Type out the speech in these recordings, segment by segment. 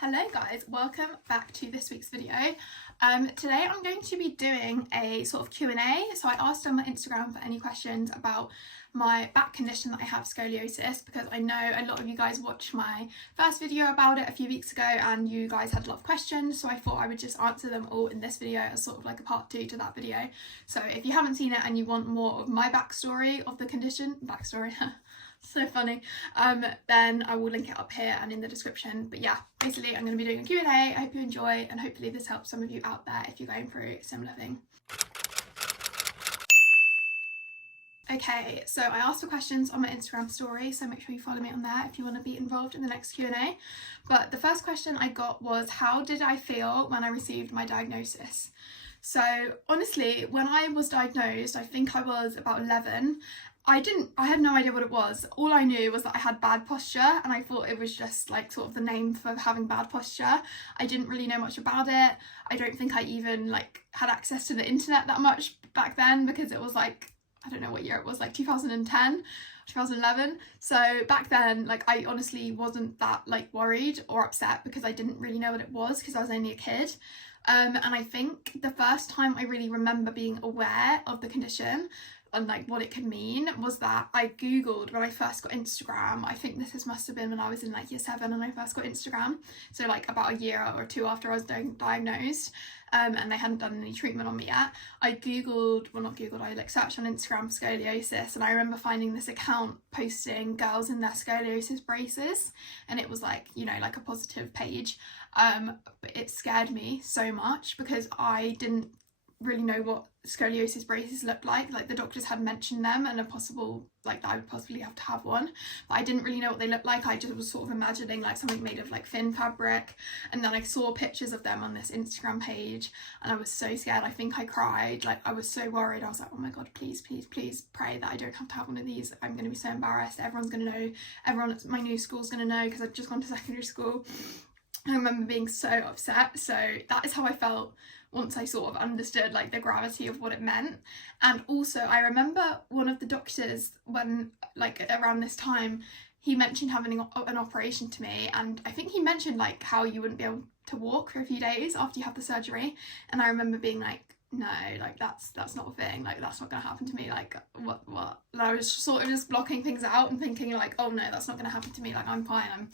Hello guys, welcome back to this week's video. Today I'm going to be doing a sort of Q&A. So I asked on my Instagram for any questions about my back condition that I have, scoliosis, because I know a lot of you guys watched my first video about it a few weeks ago and you guys had a lot of questions, so I thought I would just answer them all in this video as sort of like a part 2 to that video. So if you haven't seen it and you want more of my backstory of the condition, so funny, then I will link it up here and in the description. But yeah, basically I'm going to be doing a Q&A. I hope you enjoy and hopefully this helps some of you out there if you're going through a similar thing. Okay, so I asked for questions on my Instagram story, so make sure you follow me on there if you want to be involved in the next Q&A. But the first question I got was, how did I feel when I received my diagnosis? So honestly, when I was diagnosed, I think I was about 11. I had no idea what it was. All I knew was that I had bad posture and I thought it was just like sort of the name for having bad posture. I didn't really know much about it. I don't think I even like had access to the internet that much back then because it was like, I don't know what year it was, like 2010, 2011. So back then, like I honestly wasn't that like worried or upset because I didn't really know what it was because I was only a kid. And I think the first time I really remember being aware of the condition and like what it could mean was that I googled when I first got Instagram. I think this must have been when I was in like year 7 and I first got Instagram, so like about a year or 2 after I was diagnosed, and they hadn't done any treatment on me yet. I like searched on Instagram scoliosis, and I remember finding this account posting girls in their scoliosis braces, and it was like, you know, like a positive page, but it scared me so much because I didn't really know what scoliosis braces looked like the doctors had mentioned them and a possible, like that I would possibly have to have one, but I didn't really know what they looked like. I just was sort of imagining like something made of like thin fabric, and then I saw pictures of them on this Instagram page and I was so scared. I think I cried, like I was so worried. I was like, oh my god, please pray that I don't have to have one of these. I'm going to be so embarrassed. Everyone's going to know, everyone at my new school's going to know because I've just gone to secondary school. I remember being so upset. So that is how I felt once I sort of understood like the gravity of what it meant. And also I remember one of the doctors, when like around this time, he mentioned having an operation to me, and I think he mentioned like how you wouldn't be able to walk for a few days after you have the surgery, and I remember being like, no, like that's not a thing, like that's not gonna happen to me, like what and I was sort of just blocking things out and thinking like, oh no, that's not gonna happen to me, like I'm fine,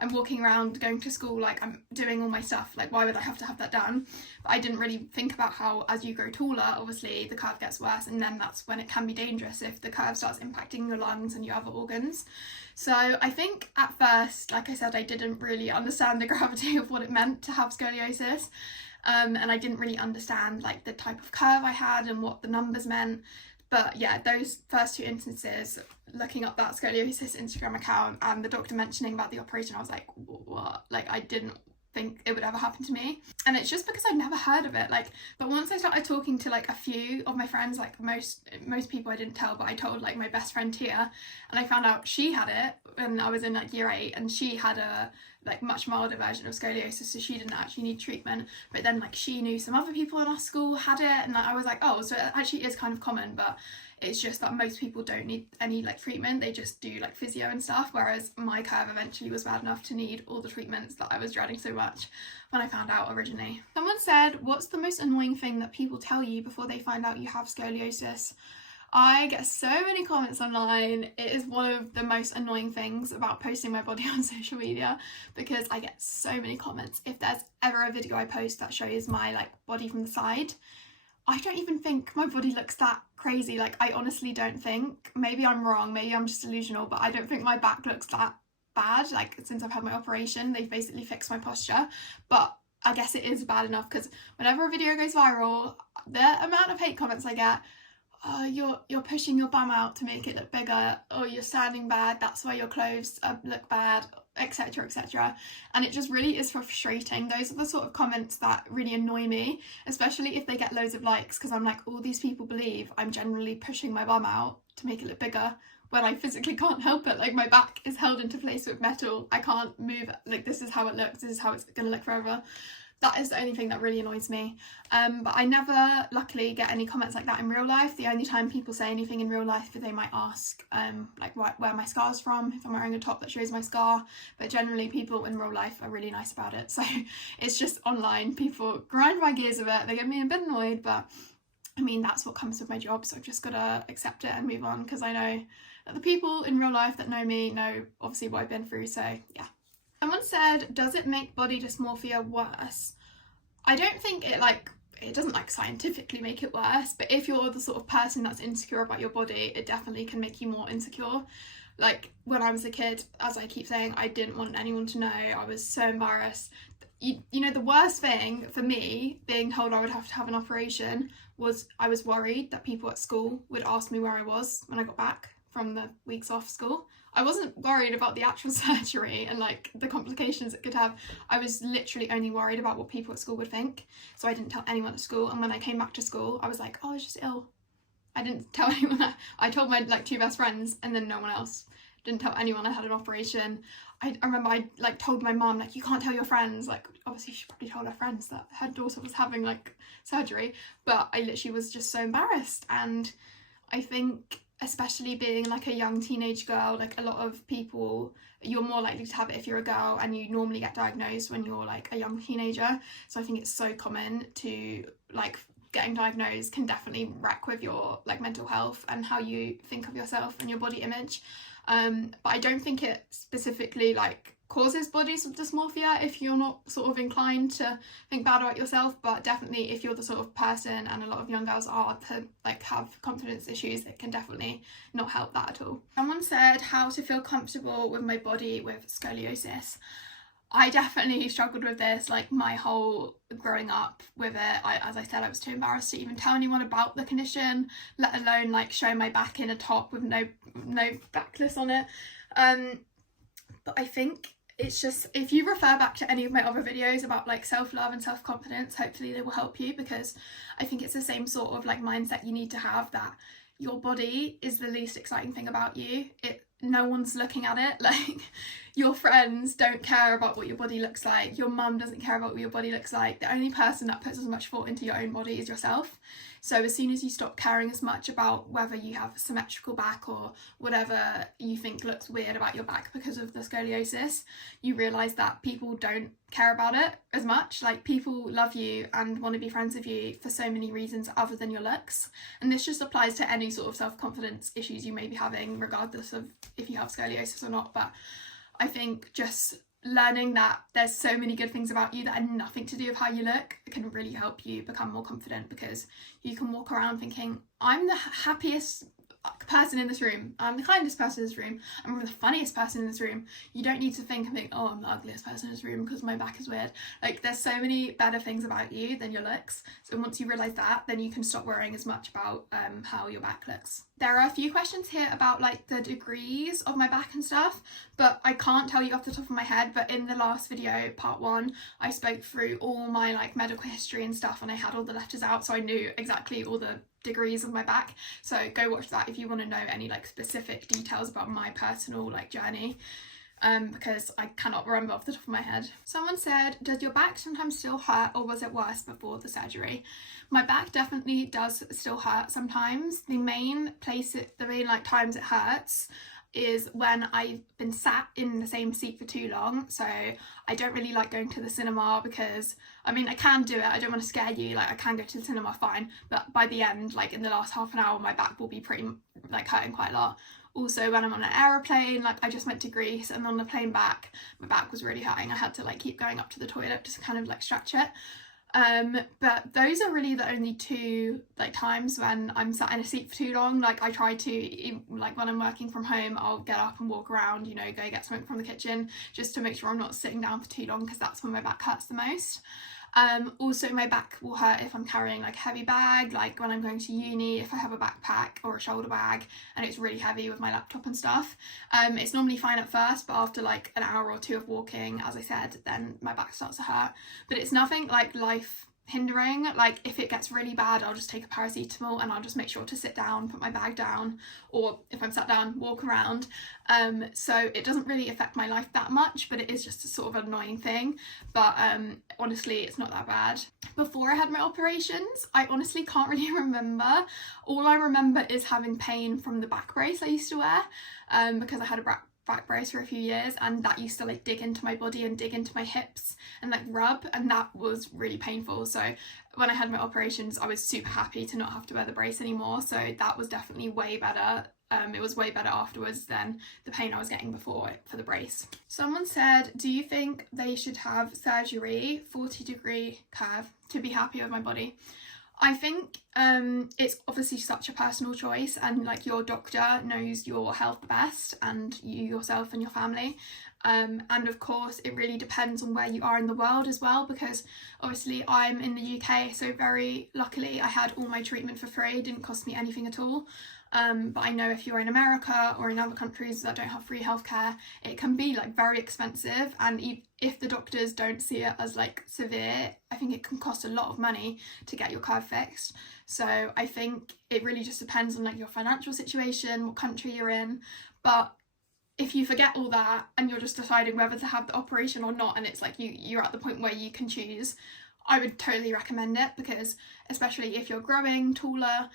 I'm walking around going to school, like I'm doing all my stuff, like why would I have to have that done? But I didn't really think about how as you grow taller, obviously the curve gets worse, and then that's when it can be dangerous if the curve starts impacting your lungs and your other organs. So I think at first, like I said, I didn't really understand the gravity of what it meant to have scoliosis, and I didn't really understand like the type of curve I had and what the numbers meant. But yeah, those first 2 instances, looking up that scoliosis Instagram account and the doctor mentioning about the operation, I was like, what? Like I didn't think it would ever happen to me. And it's just because I'd never heard of it. Like, but once I started talking to like a few of my friends, like most people I didn't tell, but I told like my best friend Tia, and I found out she had it when I was in like year 8, and she had a like much milder version of scoliosis, so she didn't actually need treatment. But then like she knew some other people in our school had it, and like, I was like, oh, so it actually is kind of common, but it's just that most people don't need any like treatment, they just do like physio and stuff, whereas my curve eventually was bad enough to need all the treatments that I was dreading so much when I found out originally. Someone said, what's the most annoying thing that people tell you before they find out you have scoliosis? I get so many comments online. It is one of the most annoying things about posting my body on social media, because I get so many comments. If there's ever a video I post that shows my like body from the side, I don't even think my body looks that crazy. Like I honestly don't think, maybe I'm wrong, maybe I'm just delusional, but I don't think my back looks that bad. Like since I've had my operation, they've basically fixed my posture, but I guess it is bad enough because whenever a video goes viral, the amount of hate comments I get, oh, you're pushing your bum out to make it look bigger, or you're standing bad, that's why your clothes look bad, etc, etc. And it just really is frustrating. Those are the sort of comments that really annoy me, especially if they get loads of likes, because I'm like, all these people believe I'm generally pushing my bum out to make it look bigger when I physically can't help it. Like my back is held into place with metal, I can't move, like this is how it looks, this is how it's gonna look forever. That is the only thing that really annoys me. But I never, luckily, get any comments like that in real life. The only time people say anything in real life is they might ask, like, where my scar's from, if I'm wearing a top that shows my scar. But generally, people in real life are really nice about it. So it's just online, people grind my gears a bit. They get me a bit annoyed, but I mean, that's what comes with my job. So I've just got to accept it and move on, because I know that the people in real life that know me know obviously what I've been through. So yeah. Someone said, does it make body dysmorphia worse? I don't think it doesn't like scientifically make it worse, but if you're the sort of person that's insecure about your body, it definitely can make you more insecure. Like when I was a kid, as I keep saying, I didn't want anyone to know. I was so embarrassed. You know, the worst thing for me being told I would have to have an operation was I was worried that people at school would ask me where I was when I got back from the weeks off school. I wasn't worried about the actual surgery and like the complications it could have. I was literally only worried about what people at school would think. So I didn't tell anyone at school. And when I came back to school, I was like, oh, I was just ill. I didn't tell anyone that. I told my like 2 best friends and then no one else. Didn't tell anyone I had an operation. I remember I like told my mum, like, you can't tell your friends. Like, obviously she probably told her friends that her daughter was having like surgery, but I literally was just so embarrassed. And I think especially being like a young teenage girl, like a lot of people, you're more likely to have it if you're a girl, and you normally get diagnosed when you're like a young teenager. So I think it's so common to like getting diagnosed can definitely wreck with your like mental health and how you think of yourself and your body image. But I don't think it specifically like causes body dysmorphia if you're not sort of inclined to think bad about yourself, but definitely if you're the sort of person, and a lot of young girls are, to like have confidence issues, it can definitely not help that at all. Someone said how to feel comfortable with my body with scoliosis. I definitely struggled with this like my whole growing up with it. As I said, I was too embarrassed to even tell anyone about the condition, let alone like show my back in a top with no backless on it. But I think it's just, if you refer back to any of my other videos about like self-love and self-confidence, hopefully they will help you, because I think it's the same sort of like mindset you need to have, that your body is the least exciting thing about you. No one's looking at it. Like, your friends don't care about what your body looks like. Your mum doesn't care about what your body looks like. The only person that puts as much thought into your own body is yourself. So as soon as you stop caring as much about whether you have a symmetrical back or whatever you think looks weird about your back because of the scoliosis, you realise that people don't care about it as much. Like, people love you and want to be friends with you for so many reasons other than your looks. And this just applies to any sort of self-confidence issues you may be having, regardless of if you have scoliosis or not. But I think just learning that there's so many good things about you that are nothing to do with how you look can really help you become more confident, because you can walk around thinking, I'm the happiest person in this room, I'm the kindest person in this room, I'm the funniest person in this room. You don't need to think, oh, I'm the ugliest person in this room because my back is weird. Like, there's so many better things about you than your looks. So once you realise that, then you can stop worrying as much about how your back looks. There are a few questions here about like the degrees of my back and stuff, but I can't tell you off the top of my head. But in the last video, part 1, I spoke through all my like medical history and stuff, and I had all the letters out, so I knew exactly all the degrees of my back. So go watch that if you want to know any like specific details about my personal like journey, because I cannot remember off the top of my head. Someone said, does your back sometimes still hurt, or was it worse before the surgery? My back definitely does still hurt sometimes. The main like times it hurts is when I've been sat in the same seat for too long. So I don't really like going to the cinema, because I mean, I can do it, I don't want to scare you, like I can go to the cinema fine, but by the end, like in the last half an hour, my back will be pretty like hurting quite a lot. Also, when I'm on an aeroplane, like I just went to Greece, and on the plane back, my back was really hurting. I had to like keep going up to the toilet just to kind of like stretch it. But those are really the only 2 like times when I'm sat in a seat for too long. Like, I try to, like when I'm working from home, I'll get up and walk around, you know, go get something from the kitchen, just to make sure I'm not sitting down for too long, because that's when my back hurts the most. Also, my back will hurt if I'm carrying like a heavy bag, like when I'm going to uni, if I have a backpack or a shoulder bag and it's really heavy with my laptop and stuff. It's normally fine at first, but after like an hour or 2 of walking, as I said, then my back starts to hurt. But it's nothing like life hindering. Like if it gets really bad, I'll just take a paracetamol and I'll just make sure to sit down, put my bag down, or if I'm sat down, walk around. So it doesn't really affect my life that much, but it is just a sort of annoying thing. But honestly, it's not that bad. Before I had my operations, I honestly can't really remember. All I remember is having pain from the back brace I used to wear, because I had a back brace for a few years, and that used to like dig into my body and dig into my hips and like rub, and that was really painful. So when I had my operations, I was super happy to not have to wear the brace anymore, so that was definitely way better. It was way better afterwards than the pain I was getting before for the brace. Someone said, do you think they should have surgery 40-degree curve to be happy with my body? I think it's obviously such a personal choice, and like your doctor knows your health best, and you yourself and your family. And of course it really depends on where you are in the world as well, because obviously I'm in the UK, so very luckily I had all my treatment for free. It didn't cost me anything at all. But I know if you're in America or in other countries that don't have free healthcare, it can be like very expensive, and if the doctors don't see it as like severe, I think it can cost a lot of money to get your curve fixed. So I think it really just depends on like your financial situation, what country you're in. But if you forget all that and you're just deciding whether to have the operation or not, and it's like you're at the point where you can choose, I would totally recommend it, because especially if you're growing taller,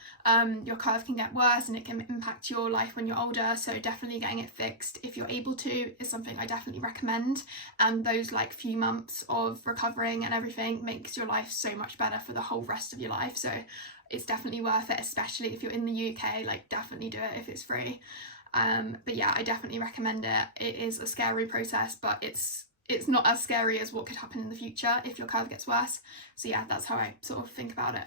your curve can get worse and it can impact your life when you're older. So definitely getting it fixed if you're able to is something I definitely recommend. And those like few months of recovering and everything makes your life so much better for the whole rest of your life. So it's definitely worth it, especially if you're in the UK. Like definitely do it if it's free. But yeah, I definitely recommend it. It is a scary process, but it's not as scary as what could happen in the future if your curve gets worse. So yeah, that's how I sort of think about it.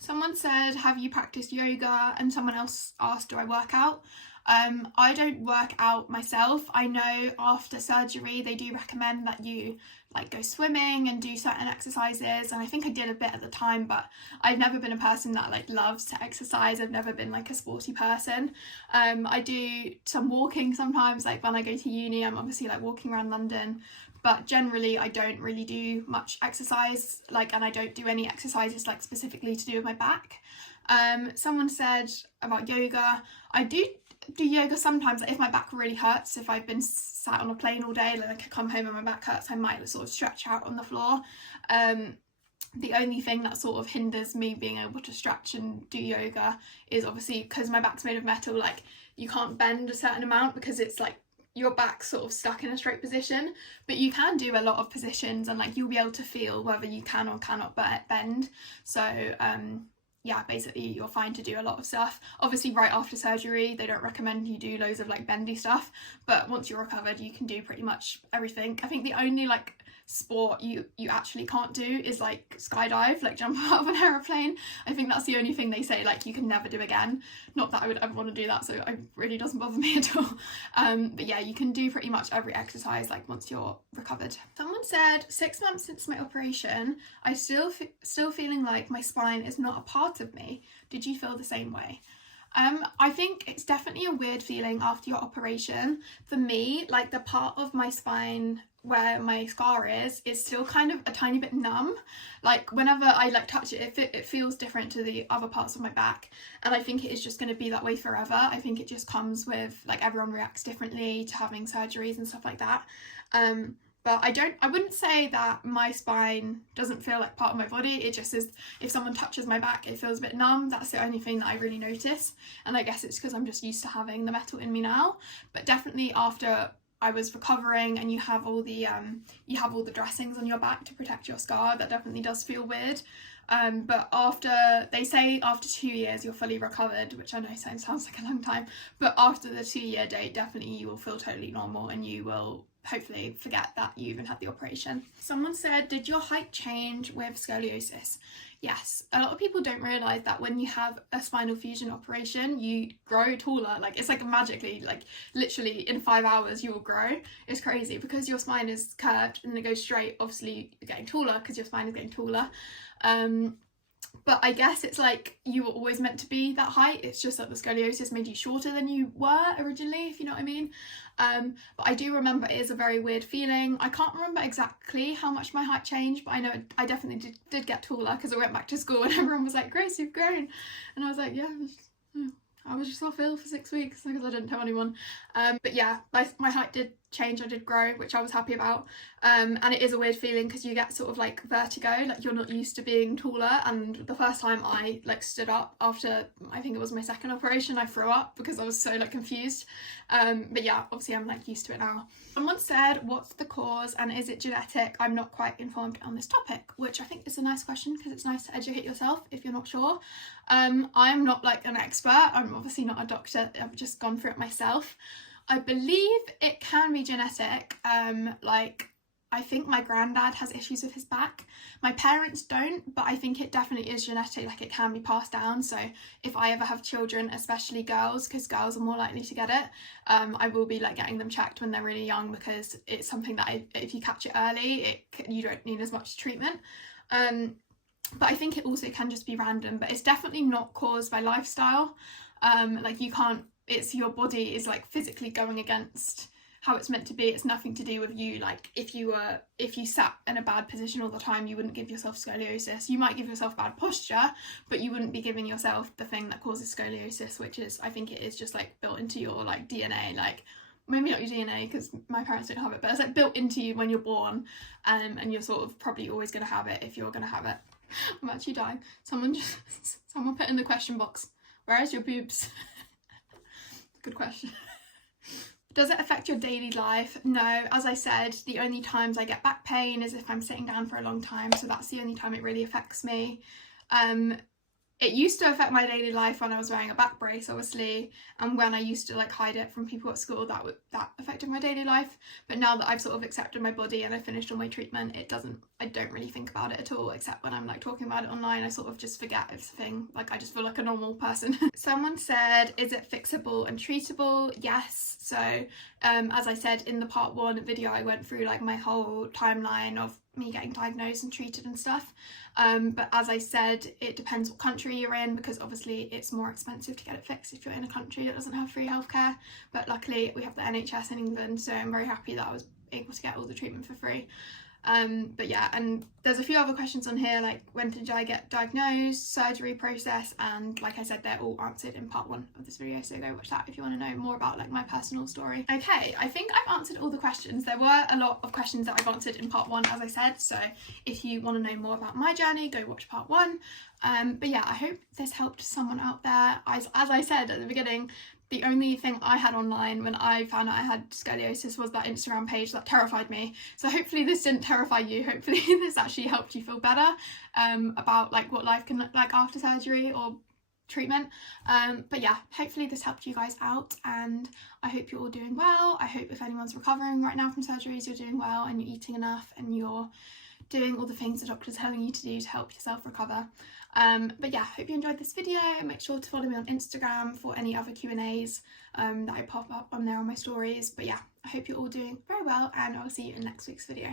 Someone said, have you practiced yoga? And someone else asked, do I work out? I don't work out myself. I know after surgery they do recommend that you like go swimming and do certain exercises, and I think I did a bit at the time, but I've never been a person that like loves to exercise. I've never been like a sporty person. I do some walking sometimes, like when I go to uni I'm obviously like walking around London, but generally I don't really do much exercise, like, and I don't do any exercises like specifically to do with my back. Someone said about yoga. I do yoga sometimes, like if my back really hurts, if I've been sat on a plane all day, like I come home and my back hurts, I might sort of stretch out on the floor. The only thing that sort of hinders me being able to stretch and do yoga is obviously because my back's made of metal, like you can't bend a certain amount because it's like your back's sort of stuck in a straight position, but you can do a lot of positions and like you'll be able to feel whether you can or cannot bend. So yeah, basically you're fine to do a lot of stuff. Obviously right after surgery they don't recommend you do loads of like bendy stuff, but once you're recovered you can do pretty much everything. I think the only like sport you actually can't do is like skydive, like jump out of an aeroplane. I think that's the only thing they say like you can never do again. Not that I would ever want to do that, so it really doesn't bother me at all. But yeah, you can do pretty much every exercise like once you're recovered. Someone said, 6 months since my operation, I still feeling like my spine is not a part of me. Did you feel the same way? I think it's definitely a weird feeling after your operation. For me, like the part of my spine where my scar is still kind of a tiny bit numb. Like whenever I like touch it, it feels different to the other parts of my back, and I think it is just going to be that way forever. I think it just comes with like everyone reacts differently to having surgeries and stuff like that. But I wouldn't say that my spine doesn't feel like part of my body. It just is, if someone touches my back, it feels a bit numb. That's the only thing that I really notice. And I guess it's because I'm just used to having the metal in me now. But definitely after I was recovering and you have all the dressings on your back to protect your scar, that definitely does feel weird. But they say after 2 years you're fully recovered, which I know sounds like a long time, but after the 2-year date, definitely you will feel totally normal and you will hopefully forget that you even had the operation. Someone said, did your height change with scoliosis? Yes, a lot of people don't realise that when you have a spinal fusion operation, you grow taller. Like it's like magically, like literally in 5 hours you will grow. It's crazy because your spine is curved and it goes straight. Obviously you're getting taller because your spine is getting taller. but I guess it's like you were always meant to be that height. It's just that the scoliosis made you shorter than you were originally, if you know what I mean. But I do remember it is a very weird feeling. I can't remember exactly how much my height changed, but I know I definitely did get taller, because I went back to school and everyone was like, Grace, you've grown. And I was like, yeah, I was just off ill for 6 weeks because I didn't tell anyone. But yeah, my height did change, I did grow, which I was happy about. And it is a weird feeling because you get sort of like vertigo, like you're not used to being taller. And the first time I like stood up after, I think it was my second operation, I threw up because I was so like confused. But yeah, obviously I'm like used to it now. Someone said, what's the cause and is it genetic? I'm not quite informed on this topic, which I think is a nice question because it's nice to educate yourself if you're not sure. I'm not like an expert, I'm obviously not a doctor, I've just gone through it myself. I believe it can be genetic. Like I think my granddad has issues with his back. My parents don't, but I think it definitely is genetic, like it can be passed down. So if I ever have children, especially girls, because girls are more likely to get it, I will be like getting them checked when they're really young, because it's something that if you catch it early, you don't need as much treatment. But I think it also can just be random, but it's definitely not caused by lifestyle. Like you can't, it's your body is like physically going against how it's meant to be. It's nothing to do with you. Like if you sat in a bad position all the time, you wouldn't give yourself scoliosis. You might give yourself bad posture, but you wouldn't be giving yourself the thing that causes scoliosis, which is, I think it is just like built into your like DNA, like maybe not your DNA because my parents don't have it, but it's like built into you when you're born, and you're sort of probably always going to have it if you're going to have it. I'm actually dying. Someone put in the question box, where is your boobs? Good question. Does it affect your daily life? No, as I said, the only times I get back pain is if I'm sitting down for a long time, so that's the only time it really affects me. It used to affect my daily life when I was wearing a back brace, obviously, and when I used to like hide it from people at school, that affected my daily life. But now that I've sort of accepted my body and I finished all my treatment, I don't really think about it at all, except when I'm like talking about it online, I sort of just forget it's a thing. Like I just feel like a normal person. Someone said, is it fixable and treatable? Yes. So as I said in the part 1 video, I went through like my whole timeline of me getting diagnosed and treated and stuff. But as I said, it depends what country you're in, because obviously it's more expensive to get it fixed if you're in a country that doesn't have free healthcare. But luckily we have the NHS in England, so I'm very happy that I was able to get all the treatment for free. But yeah, and there's a few other questions on here, like when did I get diagnosed, surgery process, and like I said, they're all answered in part 1 of this video, so go watch that if you want to know more about like my personal story. Okay, I think I've answered all the questions. There were a lot of questions that I've answered in part 1, as I said, so if you want to know more about my journey, go watch part 1. But yeah, I hope this helped someone out there. As I said at the beginning, the only thing I had online when I found out I had scoliosis was that Instagram page that terrified me. So hopefully this didn't terrify you. Hopefully this actually helped you feel better about like what life can look like after surgery or treatment. But yeah, hopefully this helped you guys out, and I hope you're all doing well. I hope if anyone's recovering right now from surgeries, you're doing well and you're eating enough and you're doing all the things the doctor's telling you to do to help yourself recover. But yeah, hope you enjoyed this video. Make sure to follow me on Instagram for any other Q&As that I pop up on there on my stories. But yeah, I hope you're all doing very well, and I'll see you in next week's video.